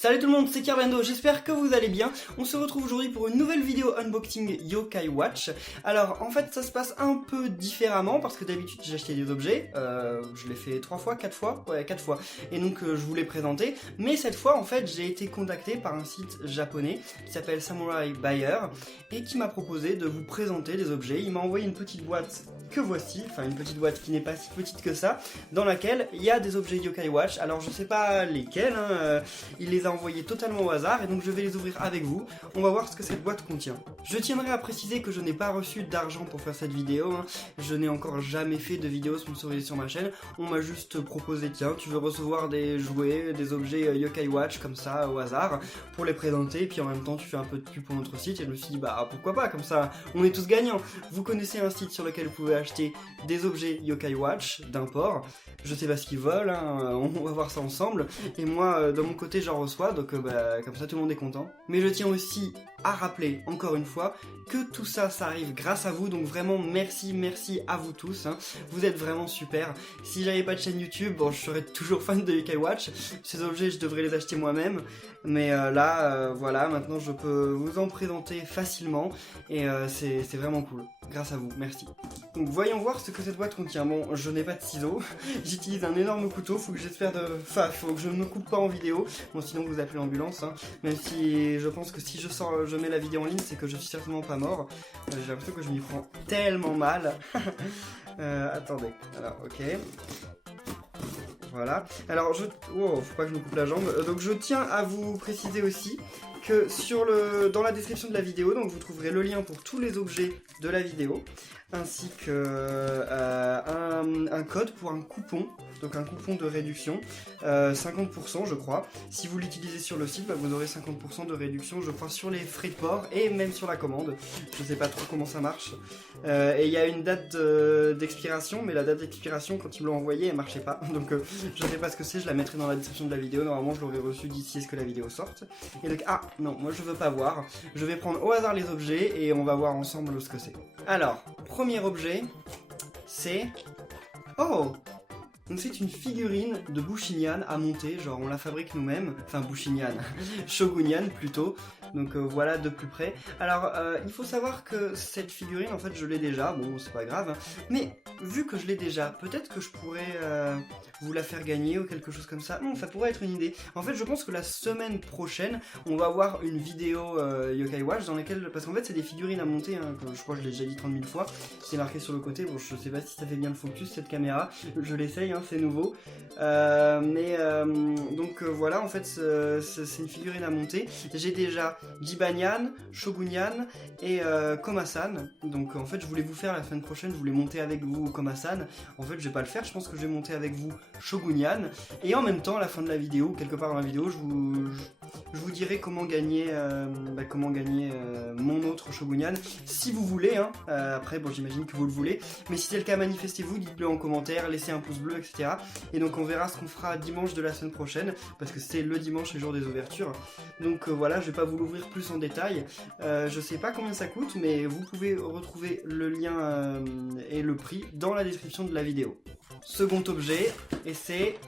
Salut tout le monde, c'est Kerbendo, j'espère que vous allez bien. On se retrouve aujourd'hui pour une nouvelle vidéo unboxing Yokai Watch. Alors en fait ça se passe un peu différemment parce que d'habitude j'ai acheté des objets, je l'ai fait 3 fois, 4 fois, ouais 4 fois, et donc je vous l'ai présenté. Mais cette fois en fait j'ai été contacté par un site japonais qui s'appelle Samurai Buyer et qui m'a proposé de vous présenter des objets. Il m'a envoyé une petite boîte que voici, enfin une petite boîte qui n'est pas si petite que ça, dans laquelle il y a des objets Yokai Watch. Alors je sais pas lesquels, il les a envoyés totalement au hasard et donc je vais les ouvrir avec vous. On va voir ce que cette boîte contient. Je tiendrai à préciser que je n'ai pas reçu d'argent pour faire cette vidéo, je n'ai encore jamais fait de vidéo sponsorisée sur ma chaîne. On m'a juste proposé, tiens, tu veux recevoir des jouets, des objets Yokai Watch comme ça au hasard pour les présenter, et puis en même temps tu fais un peu de pub pour notre site, et je me suis dit bah pourquoi pas, comme ça on est tous gagnants. Vous connaissez un site sur lequel vous pouvez acheter des objets Yokai Watch d'import. Je sais pas ce qu'ils veulent, on va voir ça ensemble. Et moi, de mon côté, j'en reçois, donc comme ça tout le monde est content. Mais je tiens aussi à rappeler, encore une fois, que tout ça, ça arrive grâce à vous. Donc vraiment, merci à vous tous. Vous êtes vraiment super. Si j'avais pas de chaîne YouTube, bon, je serais toujours fan de Yokai Watch. Ces objets, je devrais les acheter moi-même. Mais voilà, maintenant je peux vous en présenter facilement. Et c'est vraiment cool. Grâce à vous, merci. Donc voyons voir ce que cette boîte contient. Bon, je n'ai pas de ciseaux, j'utilise un énorme couteau, faut que je ne me coupe pas en vidéo, bon sinon vous appelez l'ambulance, même si je pense que si je mets la vidéo en ligne, c'est que je suis certainement pas mort. J'ai l'impression que je m'y prends tellement mal. Attendez, alors ok. Voilà, alors wow, faut pas que je me coupe la jambe. Donc je tiens à vous préciser aussi que dans la description de la vidéo, donc vous trouverez le lien pour tous les objets de la vidéo, ainsi que un code pour un coupon, donc un coupon de réduction, 50% je crois. Si vous l'utilisez sur le site, vous aurez 50% de réduction, je crois, sur les frais de port et même sur la commande. Je sais pas trop comment ça marche. Et il y a une date d'expiration, mais la date d'expiration, quand ils me l'ont envoyée, elle marchait pas. Donc je sais pas ce que c'est, je la mettrai dans la description de la vidéo. Normalement je l'aurais reçu d'ici à ce que la vidéo sorte. Et donc, non, moi je veux pas voir. Je vais prendre au hasard les objets et on va voir ensemble ce que c'est. Alors, premier objet, c'est... Oh! Donc c'est une figurine de Bushinyan à monter, genre on la fabrique nous-mêmes, enfin Bushinyan, Shogunyan plutôt, donc voilà de plus près. Alors il faut savoir que cette figurine en fait je l'ai déjà, bon c'est pas grave, mais vu que je l'ai déjà, peut-être que je pourrais vous la faire gagner ou quelque chose comme ça. Ça pourrait être une idée. En fait je pense que la semaine prochaine on va avoir une vidéo Yokai Watch dans laquelle, parce qu'en fait c'est des figurines à monter, je crois que je l'ai déjà dit 30 000 fois, c'est marqué sur le côté, bon je sais pas si ça fait bien le focus cette caméra, je l'essaye, c'est nouveau, donc voilà, en fait c'est une figurine à monter. J'ai déjà Jibanyan, Shogunyan et Komasan, donc en fait je voulais vous faire la semaine prochaine, je voulais monter avec vous Komasan. En fait je vais pas le faire, je pense que je vais monter avec vous Shogunyan, et en même temps à la fin de la vidéo, quelque part dans la vidéo, je vous dirai comment gagner mon autre Shogunyan, si vous voulez, après bon j'imagine que vous le voulez, mais si c'est le cas manifestez-vous, dites-le en commentaire, laissez un pouce bleu, etc. Et donc on verra ce qu'on fera dimanche de la semaine prochaine, parce que c'est le dimanche, le jour des ouvertures. Donc voilà, je vais pas vous l'ouvrir plus en détail, je sais pas combien ça coûte, mais vous pouvez retrouver le lien et le prix dans la description de la vidéo. Second objet, et c'est...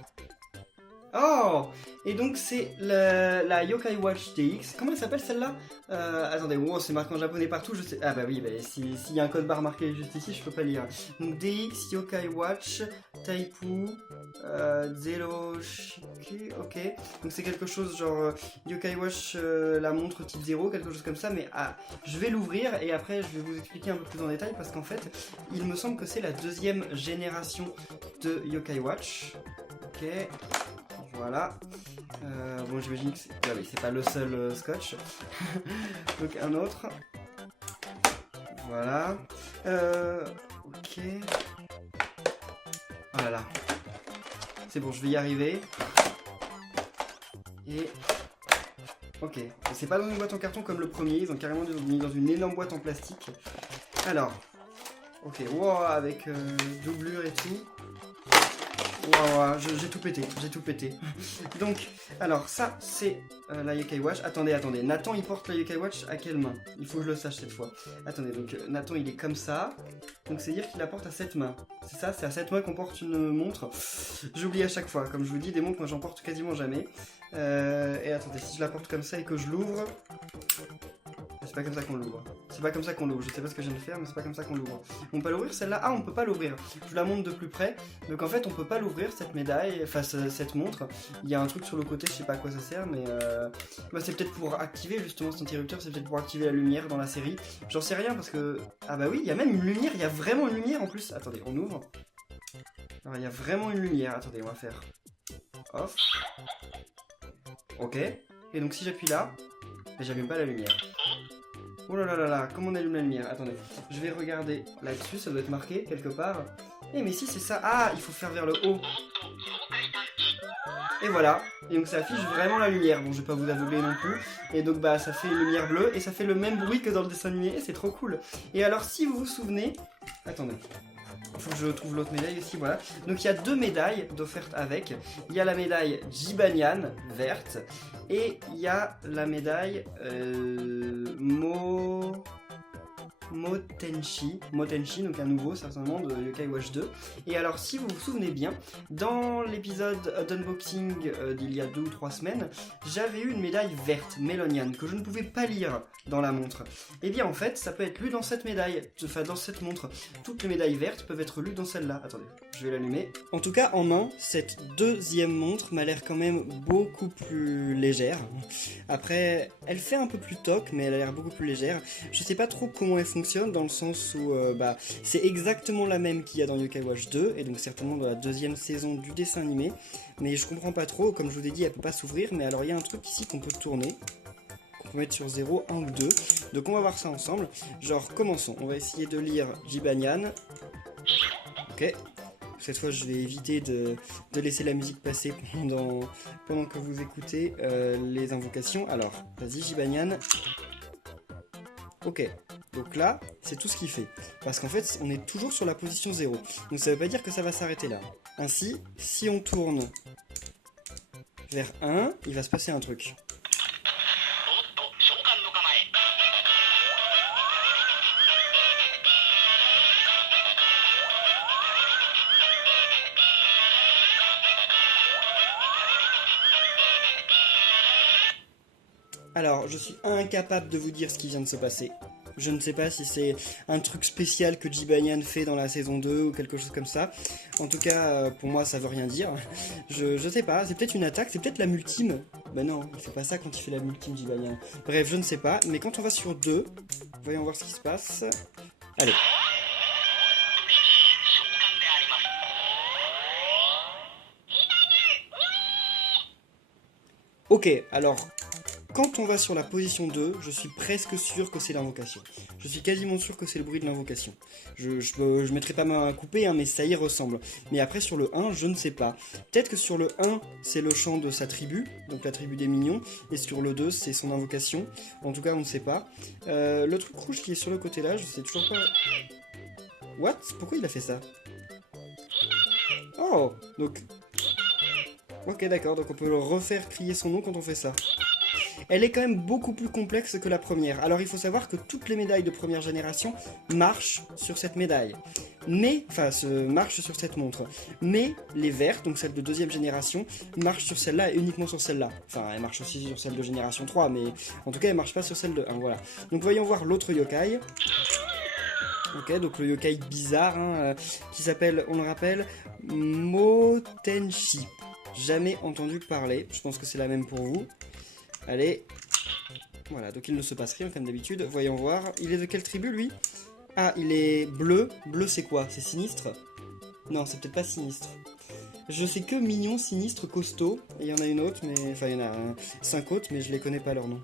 Oh! Et donc c'est la Yokai Watch DX. Comment elle s'appelle celle-là? Attendez, wow, c'est marqué en japonais partout, je sais... Ah bah oui, s'il y a un code barre marqué juste ici, je peux pas lire. Donc DX Yokai Watch Taipu Zero Shiki, ok. Donc c'est quelque chose genre Yokai Watch la montre type 0, quelque chose comme ça, mais je vais l'ouvrir et après je vais vous expliquer un peu plus en détail, parce qu'en fait, il me semble que c'est la deuxième génération de Yokai Watch. Ok. Voilà, bon j'imagine que c'est pas le seul scotch, donc un autre, voilà, ok, voilà, c'est bon, je vais y arriver, et ok, c'est pas dans une boîte en carton comme le premier, ils ont carrément mis dans une énorme boîte en plastique. Alors, ok, wow, avec doublure et tout. Waouh, j'ai tout pété, j'ai tout pété. Donc, alors ça, c'est la Yokai Watch. Attendez, Nathan, il porte la Yokai Watch à quelle main? Il faut que je le sache cette fois. Attendez, donc Nathan, il est comme ça. Donc, c'est dire qu'il la porte à 7 mains. C'est ça, c'est à 7 mains qu'on porte une montre. J'oublie à chaque fois. Comme je vous dis, des montres, moi, j'en porte quasiment jamais. Et attendez, si je la porte comme ça et que je l'ouvre... C'est pas comme ça qu'on l'ouvre. C'est pas comme ça qu'on l'ouvre. Je sais pas ce que je viens de faire, mais c'est pas comme ça qu'on l'ouvre. On peut l'ouvrir celle-là? Ah, on peut pas l'ouvrir. Je vous la montre de plus près. Donc en fait, on peut pas l'ouvrir cette médaille, enfin cette montre. Il y a un truc sur le côté, je sais pas à quoi ça sert, mais bah, c'est peut-être pour activer justement cet interrupteur. C'est peut-être pour activer la lumière dans la série. J'en sais rien parce que ah bah oui, il y a même une lumière. Il y a vraiment une lumière en plus. Attendez, on ouvre. Alors il y a vraiment une lumière. Attendez, on va faire off. Ok. Et donc si j'appuie là, mais j'allume pas la lumière. Oh là là là là, comment on allume la lumière? Attendez, je vais regarder là-dessus, ça doit être marqué quelque part. Eh mais si, c'est ça. Ah, il faut faire vers le haut. Et voilà, et donc ça affiche vraiment la lumière. Bon, je vais pas vous aveugler non plus. Et donc bah ça fait une lumière bleue et ça fait le même bruit que dans le dessin animé, et c'est trop cool. Et alors si vous vous souvenez... Attendez. Il faut que je trouve l'autre médaille aussi, voilà. Donc il y a 2 médailles d'offertes avec. Il y a la médaille Jibanyan, verte. Et il y a la médaille Motenchi, donc un nouveau certainement de Yokai Watch 2. Et alors si vous vous souvenez bien, dans l'épisode d'unboxing d'il y a 2 ou 3 semaines, j'avais eu une médaille verte, Melonian, que je ne pouvais pas lire dans la montre. Et bien en fait, ça peut être lu dans cette médaille, enfin dans cette montre. Toutes les médailles vertes peuvent être lues dans celle-là. Attendez, je vais l'allumer. En tout cas, en main, cette deuxième montre m'a l'air quand même beaucoup plus légère. Après, elle fait un peu plus toc, mais elle a l'air beaucoup plus légère. Je sais pas trop comment elle fonctionne, dans le sens où bah, c'est exactement la même qu'il y a dans Yokai Watch 2, et donc certainement dans la 2e saison du dessin animé. Mais je comprends pas trop, comme je vous ai dit, elle peut pas s'ouvrir, mais alors il y a un truc ici qu'on peut tourner. Qu'on peut mettre sur 0, 1 ou 2. Donc on va voir ça ensemble. Genre, commençons. On va essayer de lire Jibanyan. Ok. Cette fois, je vais éviter de laisser la musique passer pendant que vous écoutez les invocations. Alors, vas-y, Jibanyan. Ok. Donc là, c'est tout ce qu'il fait. Parce qu'en fait, on est toujours sur la position 0. Donc ça veut pas dire que ça va s'arrêter là. Ainsi, si on tourne vers 1, il va se passer un truc. Alors, je suis incapable de vous dire ce qui vient de se passer. Je ne sais pas si c'est un truc spécial que Jibanyan fait dans la saison 2 ou quelque chose comme ça. En tout cas, pour moi, ça veut rien dire. Je sais pas, c'est peut-être une attaque, c'est peut-être la multime. Ben non, il fait pas ça quand il fait la multime, Jibanyan. Bref, je ne sais pas, mais quand on va sur 2, voyons voir ce qui se passe. Allez. Ok, alors... Quand on va sur la position 2, je suis presque sûr que c'est l'invocation. Je suis quasiment sûr que c'est le bruit de l'invocation. Je mettrai pas ma main à couper, hein, mais ça y ressemble. Mais après, sur le 1, je ne sais pas. Peut-être que sur le 1, c'est le chant de sa tribu, donc la tribu des mignons, et sur le 2, c'est son invocation. En tout cas, on ne sait pas. Le truc rouge qui est sur le côté là, je sais toujours pas... What? Pourquoi il a fait ça? Oh! Donc... Ok, d'accord, donc on peut le refaire crier son nom quand on fait ça. Elle est quand même beaucoup plus complexe que la première. Alors il faut savoir que toutes les médailles de première génération marchent sur cette médaille. Mais, enfin, marchent sur cette montre. Mais les vertes, donc celles de 2e génération, marchent sur celle-là et uniquement sur celle-là. Enfin, elles marchent aussi sur celle de génération 3, mais en tout cas, elles marchent pas sur celle de 1, voilà. Donc voyons voir l'autre yokai. Ok, donc le yokai bizarre, hein, qui s'appelle, on le rappelle, Motenchi. Jamais entendu parler, je pense que c'est la même pour vous. Allez, voilà, donc il ne se passe rien comme d'habitude, voyons voir. Il est de quelle tribu lui? Ah, il est bleu. Bleu c'est quoi? C'est sinistre? Non, c'est peut-être pas sinistre. Je sais que mignon, sinistre, costaud. Et il y en a une autre, mais... Enfin, il y en a 5 autres, mais je les connais pas leur nom.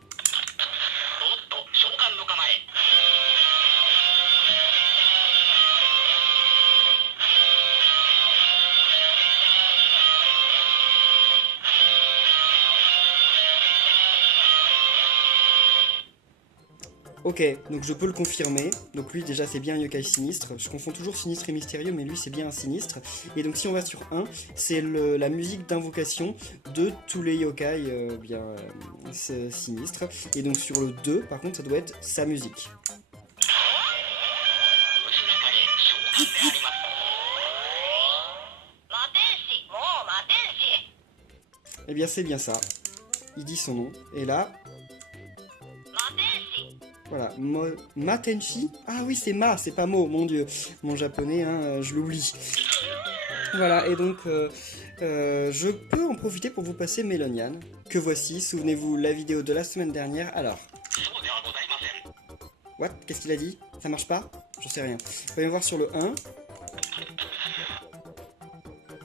Ok, donc je peux le confirmer. Donc lui déjà c'est bien un yokai sinistre. Je confonds toujours sinistre et mystérieux, mais lui c'est bien un sinistre. Et donc si on va sur 1, c'est la musique d'invocation de tous les yokai sinistres. Et donc sur le 2, par contre, ça doit être sa musique. Eh bien c'est bien ça. Il dit son nom. Et là... Voilà, Matenshi. Ah oui, c'est Ma, c'est pas Mo, mon dieu. Mon japonais, hein, je l'oublie. Voilà, et donc je peux en profiter pour vous passer Melonian, que voici. Souvenez-vous, la vidéo de la semaine dernière. Alors. What? Qu'est-ce qu'il a dit? Ça marche pas? J'en sais rien. Voyons voir sur le 1.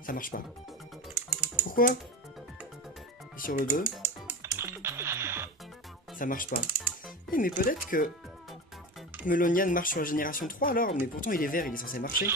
Ça marche pas. Pourquoi? Et sur le 2. Ça marche pas. Mais peut-être que Melonian marche sur la génération 3 alors, mais pourtant il est vert, il est censé marcher.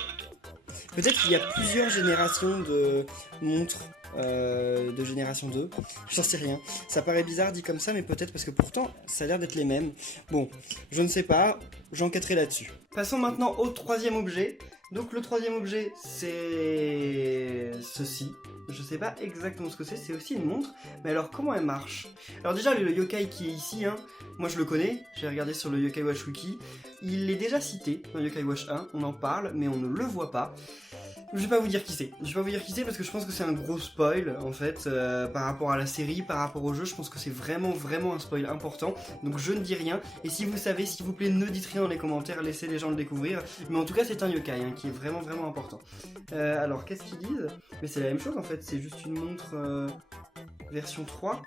Peut-être qu'il y a plusieurs générations de montres de génération 2, j'en sais rien. Ça paraît bizarre dit comme ça, mais peut-être parce que pourtant ça a l'air d'être les mêmes. Bon, je ne sais pas, j'enquêterai là-dessus. Passons maintenant au troisième objet. Donc le troisième objet, c'est ceci. Je sais pas exactement ce que c'est aussi une montre. Mais alors comment elle marche? Alors déjà le yokai qui est ici, hein, moi je le connais, j'ai regardé sur le Yokai Watch Wiki. Il est déjà cité dans Yokai Watch 1, on en parle, mais on ne le voit pas. Je vais pas vous dire qui c'est. Je vais pas vous dire qui c'est parce que je pense que c'est un gros spoil en fait par rapport à la série, par rapport au jeu. Je pense que c'est vraiment un spoil important. Donc je ne dis rien. Et si vous savez, s'il vous plaît, ne dites rien dans les commentaires. Laissez les gens le découvrir. Mais en tout cas, c'est un yokai hein, qui est vraiment important. Alors qu'est-ce qu'ils disent? Mais c'est la même chose en fait. C'est juste une montre version 3.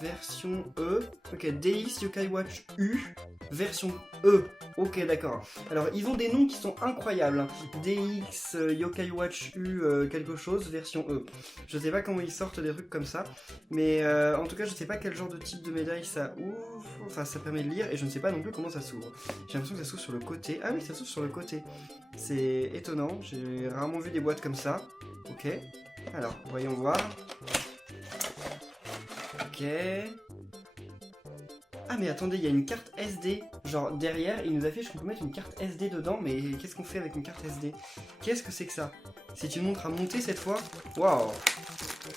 Version E. Ok, DX Yokai Watch U. Version E. Ok, d'accord. Alors, ils ont des noms qui sont incroyables. Hein. DX Yokai Watch U quelque chose, version E. Je sais pas comment ils sortent des trucs comme ça. Mais en tout cas, je sais pas quel genre de type de médaille ça ouvre. Enfin, ça permet de lire. Et je ne sais pas non plus comment ça s'ouvre. J'ai l'impression que ça s'ouvre sur le côté. Ah oui, ça s'ouvre sur le côté. C'est étonnant. J'ai rarement vu des boîtes comme ça. Ok. Alors, voyons voir. Ok. Ah mais attendez, il y a une carte SD, genre derrière, il nous affiche qu'on peut mettre une carte SD dedans, mais qu'est-ce qu'on fait avec une carte SD? Qu'est-ce que c'est que ça? C'est une montre à monter cette fois? Waouh!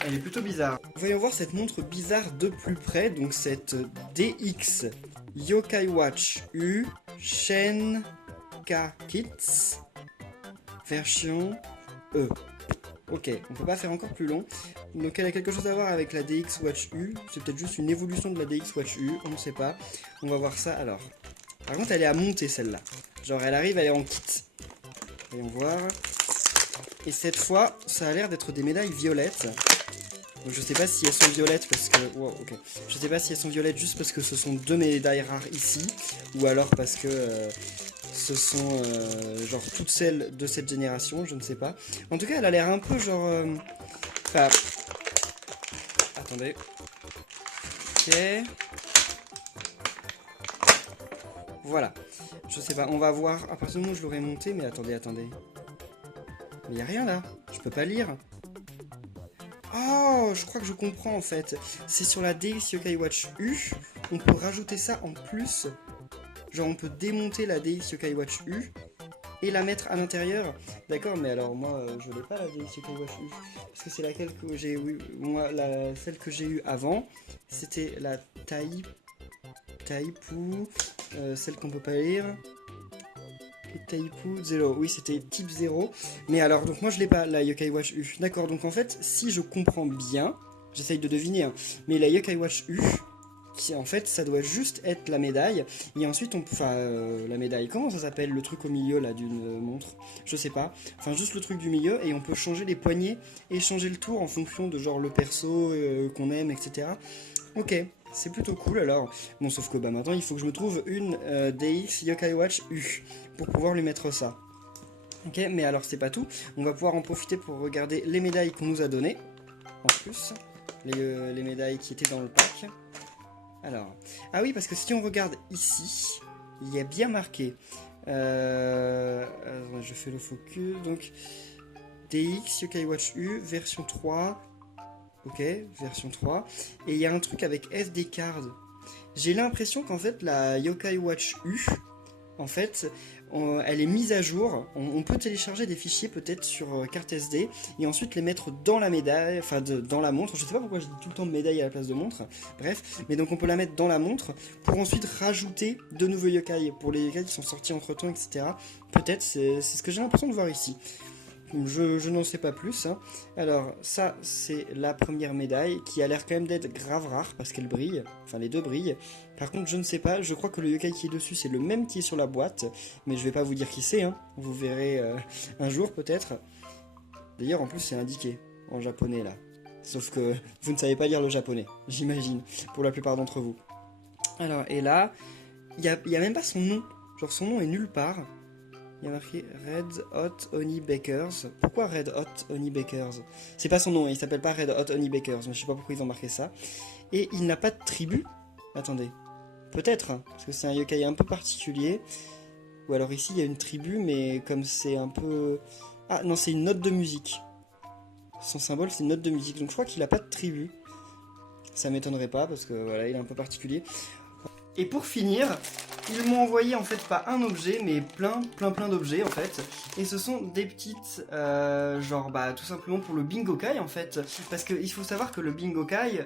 Elle est plutôt bizarre. Voyons voir cette montre bizarre de plus près, donc cette DX Yokai Watch U Shenka Kits version E. Ok, on peut pas faire encore plus long. Donc elle a quelque chose à voir avec la DX Watch U. C'est peut-être juste une évolution de la DX Watch U, on ne sait pas. On va voir ça alors. Par contre elle est à monter celle-là. Genre elle arrive, elle est en kit. Voyons voir. Et cette fois, ça a l'air d'être des médailles violettes. Donc je sais pas si elles sont violettes parce que... Wow, ok. Je sais pas si elles sont violettes juste parce que ce sont deux médailles rares ici. Ou alors parce que... ce sont genre toutes celles de cette génération, je ne sais pas. En tout cas, elle a l'air un peu genre... Enfin... Attendez. Ok. Voilà. Je sais pas, on va voir. À partir du moment où je l'aurais monté, mais attendez. Mais y a rien là. Je peux pas lire. Oh, je crois que je comprends en fait. C'est sur la DX Yokai Watch U. On peut rajouter ça en plus. Genre on peut démonter la DX Yokai Watch U et la mettre à l'intérieur. D'accord, mais alors moi je n'ai pas la DX Yokai Watch U. Parce que c'est laquelle que j'ai eu. Moi, celle que j'ai eue avant, c'était la Taipu. Celle qu'on peut pas lire. Taipu 0. Oui, c'était type 0. Mais alors, donc moi je l'ai pas, la Yokai Watch U. D'accord, donc en fait, si je comprends bien, j'essaye de deviner, hein, mais la Yokai Watch U, qui en fait ça doit juste être la médaille et ensuite la médaille, comment ça s'appelle le truc au milieu là d'une montre, je sais pas, enfin juste le truc du milieu et on peut changer les poignées et changer le tour en fonction de genre le perso qu'on aime, etc. Ok, c'est plutôt cool alors. Bon, sauf que bah maintenant il faut que je me trouve une DX Yokai Watch U pour pouvoir lui mettre ça. Ok, mais alors c'est pas tout, on va pouvoir en profiter pour regarder les médailles qu'on nous a données en plus, les médailles qui étaient dans le pack. Alors, ah oui, parce que si on regarde ici, il y a bien marqué, je fais le focus, donc DX Yokai Watch U, version 3, ok, version 3, et il y a un truc avec SD card, j'ai l'impression qu'en fait la Yokai Watch U, en fait, elle est mise à jour. On peut télécharger des fichiers peut-être sur carte SD et ensuite les mettre dans la médaille, enfin dans la montre. Je sais pas pourquoi je dis tout le temps médaille à la place de montre. Bref, mais donc on peut la mettre dans la montre pour ensuite rajouter de nouveaux yokai pour les yokai qui sont sortis entre temps, etc. Peut-être, c'est ce que j'ai l'impression de voir ici. Je n'en sais pas plus. Hein. Alors, ça, c'est la première médaille qui a l'air quand même d'être grave rare parce qu'elle brille. Enfin, les deux brillent. Par contre, je ne sais pas. Je crois que le yokai qui est dessus, c'est le même qui est sur la boîte. Mais je vais pas vous dire qui c'est. Hein. Vous verrez un jour peut-être. D'ailleurs, en plus, c'est indiqué en japonais là. Sauf que vous ne savez pas lire le japonais, j'imagine, pour la plupart d'entre vous. Alors, et là, il y a même pas son nom. Genre, son nom est nulle part. Il y a marqué Red Hot Honey Bakers. Pourquoi Red Hot Honey Bakers? C'est pas son nom, il s'appelle pas Red Hot Honey Bakers, mais je sais pas pourquoi ils ont marqué ça. Et il n'a pas de tribu. Attendez. Peut-être, hein, parce que c'est un yokai un peu particulier. Ou alors ici il y a une tribu, mais comme c'est un peu... Ah non, c'est une note de musique. Son symbole c'est une note de musique, donc je crois qu'il a pas de tribu. Ça m'étonnerait pas, parce que voilà, il est un peu particulier. Et pour finir, ils m'ont envoyé en fait pas un objet, mais plein d'objets en fait. Et ce sont des petites, genre bah tout simplement pour le Bingokai en fait. Parce qu'il faut savoir que le Bingokai,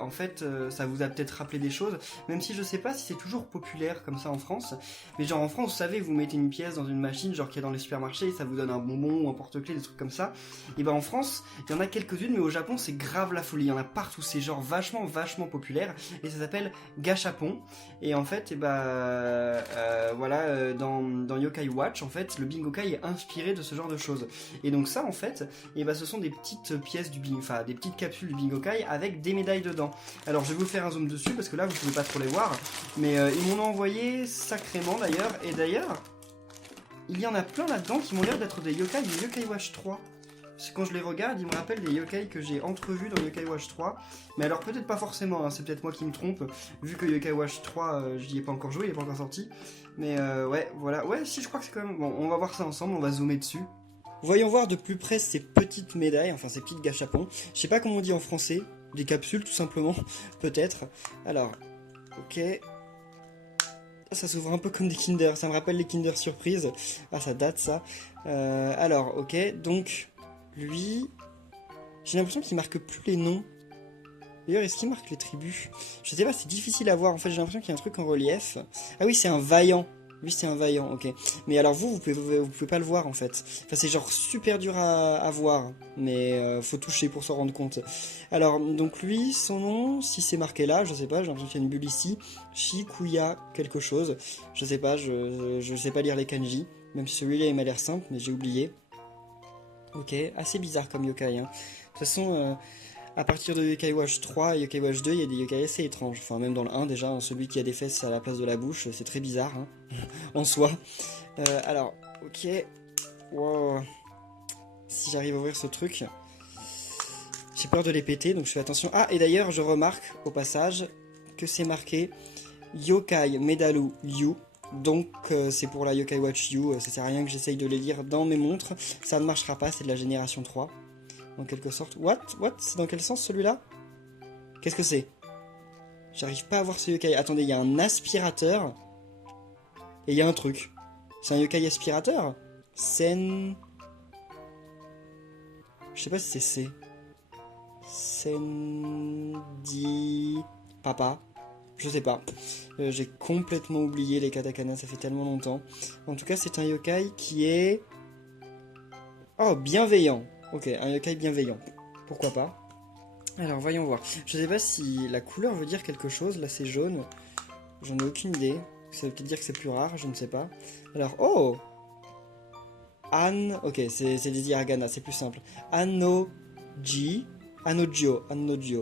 en fait, ça vous a peut-être rappelé des choses. Même si je sais pas si c'est toujours populaire comme ça en France. Mais genre en France, vous savez, vous mettez une pièce dans une machine, genre qui est dans les supermarchés, et ça vous donne un bonbon ou un porte-clés, des trucs comme ça. Et bah en France, il y en a quelques-unes, mais au Japon c'est grave la folie. Il y en a partout, c'est genre vachement populaire. Et ça s'appelle gachapon. Et en fait, et voilà, dans Yokai Watch, en fait, le Bingokai est inspiré de ce genre de choses. Et donc ça, en fait, et ce sont des petites pièces enfin des petites capsules du Bingokai avec des médailles dedans. Alors je vais vous faire un zoom dessus parce que là vous pouvez pas trop les voir, mais ils m'en ont envoyé sacrément d'ailleurs. Et d'ailleurs, il y en a plein là-dedans qui m'ont l'air d'être des yokai du Yokai Watch 3. Quand je les regarde, ils me rappellent des yokai que j'ai entrevus dans Yokai Watch 3. Mais alors peut-être pas forcément, hein, c'est peut-être moi qui me trompe, vu que Yokai Watch 3, je n'y ai pas encore joué, il n'est pas encore sorti. Mais ouais, voilà. Ouais, si, je crois que c'est quand même... Bon, on va voir ça ensemble, on va zoomer dessus. Voyons voir de plus près ces petites médailles, enfin ces petites gâchapons. Je sais pas comment on dit en français, des capsules tout simplement, peut-être. Alors, ok... Ça s'ouvre un peu comme des Kinder, ça me rappelle les Kinder Surprise. Ah, ça date ça. Alors, ok, donc... Lui, j'ai l'impression qu'il marque plus les noms. D'ailleurs, est-ce qu'il marque les tribus? Je sais pas, c'est difficile à voir. En fait, j'ai l'impression qu'il y a un truc en relief. Ah oui, c'est un vaillant. Lui, c'est un vaillant, ok. Mais alors vous pouvez pas le voir en fait. Enfin, c'est genre super dur à voir. Mais faut toucher pour s'en rendre compte. Alors, donc lui, son nom, si c'est marqué là, je sais pas, j'ai l'impression qu'il y a une bulle ici. Shikuya quelque chose. Je sais pas, je sais pas lire les kanji. Même si celui-là, il m'a l'air simple, mais j'ai oublié. Ok, assez bizarre comme yokai. Hein. De toute façon, à partir de Yokai Watch 3 et Yokai Watch 2, il y a des yokai assez étranges. Enfin, même dans le 1 déjà, celui qui a des fesses à la place de la bouche, c'est très bizarre, hein, en soi. Alors, ok. Wow. Si j'arrive à ouvrir ce truc, j'ai peur de les péter, donc je fais attention. Ah, et d'ailleurs, je remarque, au passage, que c'est marqué Yokai Medalu Yu. Donc c'est pour la Yokai Watch U, ça sert à rien que j'essaye de les lire dans mes montres, ça ne marchera pas, c'est de la génération 3, en quelque sorte. What? C'est dans quel sens celui-là? Qu'est-ce que c'est? J'arrive pas à voir ce yokai. Attendez, il y a un aspirateur, et il y a un truc. C'est un yokai aspirateur? Sen... Je sais pas si c'est C. Sendi... Papa. Je sais pas. J'ai complètement oublié les katakana, ça fait tellement longtemps. En tout cas, c'est un yokai qui est... Oh, bienveillant. Ok, un yokai bienveillant. Pourquoi pas. Alors, voyons voir. Je sais pas si la couleur veut dire quelque chose. Là, c'est jaune. J'en ai aucune idée. Ça veut peut-être dire que c'est plus rare, je ne sais pas. Alors, oh An... Ok, c'est des hiragana, c'est plus simple. Anoji... Anojio,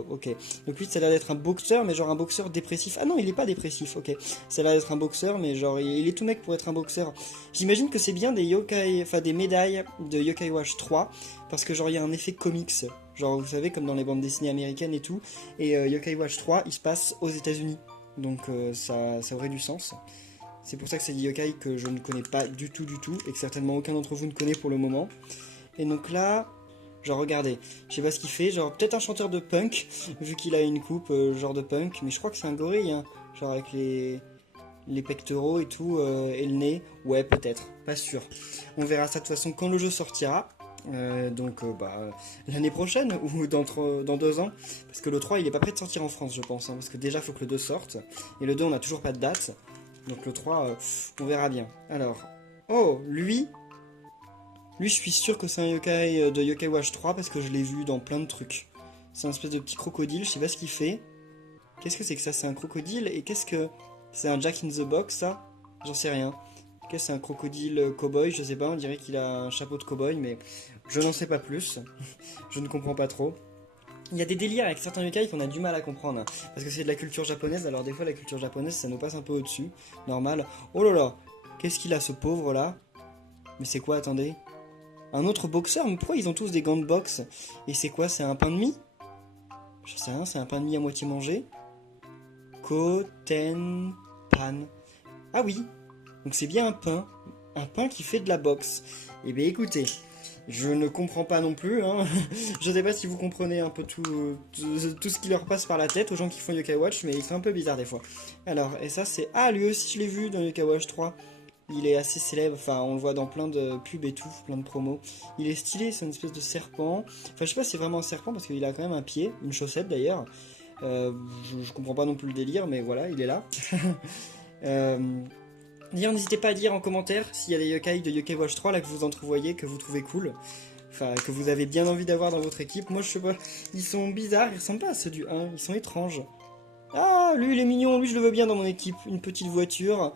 ok. Donc lui, ça a l'air d'être un boxeur, mais genre un boxeur dépressif. Ah non, il est pas dépressif, ok. Ça a l'air d'être un boxeur, mais genre il est tout mec pour être un boxeur. J'imagine que c'est bien des yokai, enfin des médailles de Yokai Watch 3, parce que genre il y a un effet comics. Genre vous savez, comme dans les bandes dessinées américaines et tout. Et Yokai Watch 3, il se passe aux États-Unis. Donc ça aurait du sens. C'est pour ça que c'est des yokai que je ne connais pas du tout, et que certainement aucun d'entre vous ne connaît pour le moment. Et donc là... Genre regardez, je sais pas ce qu'il fait, genre peut-être un chanteur de punk, vu qu'il a une coupe genre de punk, mais je crois que c'est un gorille, hein, genre avec les pectoraux et tout, et le nez, ouais peut-être, pas sûr. On verra ça de toute façon quand le jeu sortira, l'année prochaine ou dans 2 ans, parce que le 3 il est pas prêt de sortir en France je pense, hein, parce que déjà il faut que le 2 sorte, et le 2 on a toujours pas de date, donc le 3 on verra bien. Alors, oh lui je suis sûr que c'est un yokai de Yokai Watch 3 parce que je l'ai vu dans plein de trucs. C'est un espèce de petit crocodile, je sais pas ce qu'il fait. Qu'est-ce que c'est que ça? C'est un crocodile et qu'est-ce que... C'est un Jack in the Box ça? J'en sais rien. Qu'est-ce que c'est un crocodile cowboy? Je sais pas, on dirait qu'il a un chapeau de cowboy mais je n'en sais pas plus. Je ne comprends pas trop. Il y a des délires avec certains yokai qu'on a du mal à comprendre, hein, parce que c'est de la culture japonaise, alors des fois la culture japonaise ça nous passe un peu au-dessus, normal. Oh là là, qu'est-ce qu'il a ce pauvre là? Mais c'est quoi, attendez? Un autre boxeur? Mais pourquoi ils ont tous des gants de boxe? Et c'est quoi? C'est un pain de mie? Je sais rien, c'est un pain de mie à moitié mangé. Koten pan. Ah oui, donc c'est bien un pain qui fait de la boxe. Eh bien écoutez, je ne comprends pas non plus, hein. Je sais pas si vous comprenez un peu tout ce qui leur passe par la tête aux gens qui font Yokai Watch, mais ils sont un peu bizarres des fois. Alors, et ça c'est... Ah, lui aussi je l'ai vu dans Yokai Watch 3. Il est assez célèbre, enfin on le voit dans plein de pubs et tout, plein de promos. Il est stylé, c'est une espèce de serpent. Enfin je sais pas si c'est vraiment un serpent parce qu'il a quand même un pied, une chaussette d'ailleurs. Je comprends pas non plus le délire, mais voilà, il est là. D'ailleurs n'hésitez pas à dire en commentaire s'il y a des yokai de Yokai Watch 3 là que vous entrevoyez, que vous trouvez cool. Enfin que vous avez bien envie d'avoir dans votre équipe. Moi je sais pas, ils sont bizarres, ils ressemblent pas à ceux du 1, ils sont étranges. Ah lui il est mignon, lui je le veux bien dans mon équipe. Une petite voiture.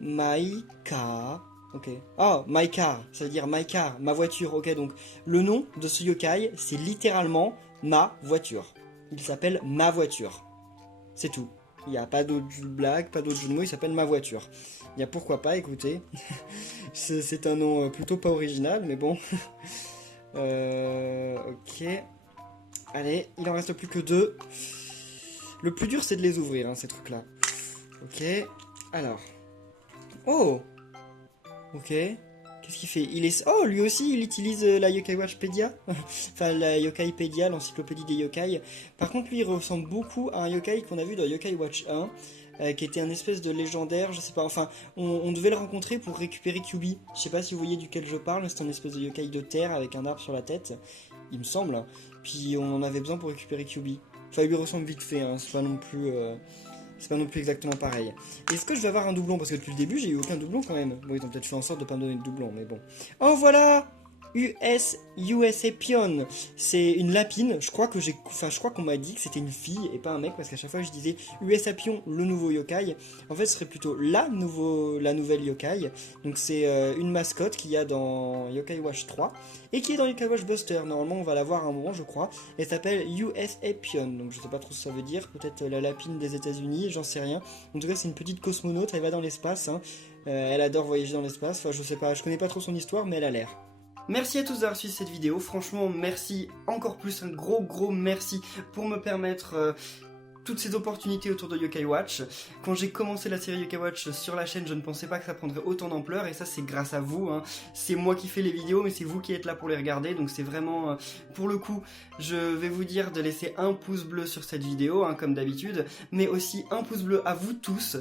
My car. Ok. Ah, my car. Ça veut dire my car, ma voiture. Ok, donc le nom de ce yokai, c'est littéralement ma voiture. Il s'appelle ma voiture. C'est tout. Il n'y a pas d'autre blague, pas d'autre jeu de mots, il s'appelle ma voiture. Il y a pourquoi pas, écoutez. C'est un nom plutôt pas original, mais bon. Ok. Allez, il en reste plus que 2. Le plus dur, c'est de les ouvrir, hein, ces trucs-là. Ok. Alors. Oh! Ok. Qu'est-ce qu'il fait? Oh, lui aussi, il utilise la Yokai Watchpedia. Enfin, la Yokaipedia, l'encyclopédie des yokai. Par contre, lui, il ressemble beaucoup à un yokai qu'on a vu dans Yokai Watch 1, qui était un espèce de légendaire, je sais pas, enfin, on devait le rencontrer pour récupérer Kyubi. Je sais pas si vous voyez duquel je parle, c'est un espèce de yokai de terre avec un arbre sur la tête, il me semble. Puis on en avait besoin pour récupérer Kyubi. Enfin, il lui ressemble vite fait, hein, c'est pas non plus... C'est pas non plus exactement pareil. Est-ce que je vais avoir un doublon? Parce que depuis le début, j'ai eu aucun doublon quand même. Bon, ils ont peut-être fait en sorte de pas me donner de doublon, mais bon. Oh, voilà! USA Pion. C'est une lapine. Je crois qu'on m'a dit que c'était une fille et pas un mec, parce qu'à chaque fois je disais USA Pion, le nouveau yokai. En fait, ce serait plutôt la nouvelle yokai. Donc, c'est une mascotte qu'il y a dans Yokai Watch 3 et qui est dans Yokai Watch Buster. Normalement, on va la voir à un moment, je crois. Elle s'appelle USA Pion. Donc, je sais pas trop ce que ça veut dire. Peut-être la lapine des États-Unis, j'en sais rien. En tout cas, c'est une petite cosmonaute. Elle va dans l'espace. Hein. Elle adore voyager dans l'espace. Enfin, je sais pas, je connais pas trop son histoire, mais elle a l'air. Merci à tous d'avoir suivi cette vidéo, franchement merci encore plus, un gros merci pour me permettre toutes ces opportunités autour de Yokai Watch. Quand j'ai commencé la série Yokai Watch sur la chaîne, je ne pensais pas que ça prendrait autant d'ampleur et ça c'est grâce à vous, hein. C'est moi qui fais les vidéos mais c'est vous qui êtes là pour les regarder, donc c'est vraiment, pour le coup, je vais vous dire de laisser un pouce bleu sur cette vidéo, hein, comme d'habitude, mais aussi un pouce bleu à vous tous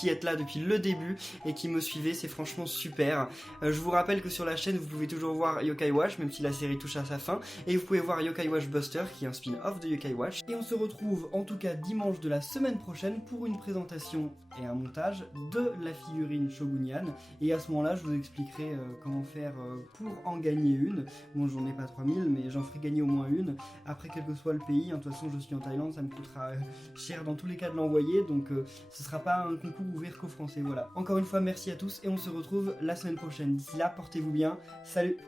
qui êtes là depuis le début et qui me suivez, c'est franchement super. Je vous rappelle que sur la chaîne vous pouvez toujours voir Yokai Watch, même si la série touche à sa fin, et vous pouvez voir Yokai Watch Buster qui est un spin-off de Yokai Watch, et on se retrouve en tout cas dimanche de la semaine prochaine pour une présentation et un montage de la figurine Shogunian, et à ce moment là je vous expliquerai comment faire pour en gagner une. Bon, j'en ai pas 3000 mais j'en ferai gagner au moins une, après quel que soit le pays, hein. De toute façon je suis en Thaïlande, ça me coûtera cher dans tous les cas de l'envoyer, donc ce sera pas un concours ouvert qu'aux Français, voilà. Encore une fois merci à tous et on se retrouve la semaine prochaine, d'ici là portez-vous bien, salut.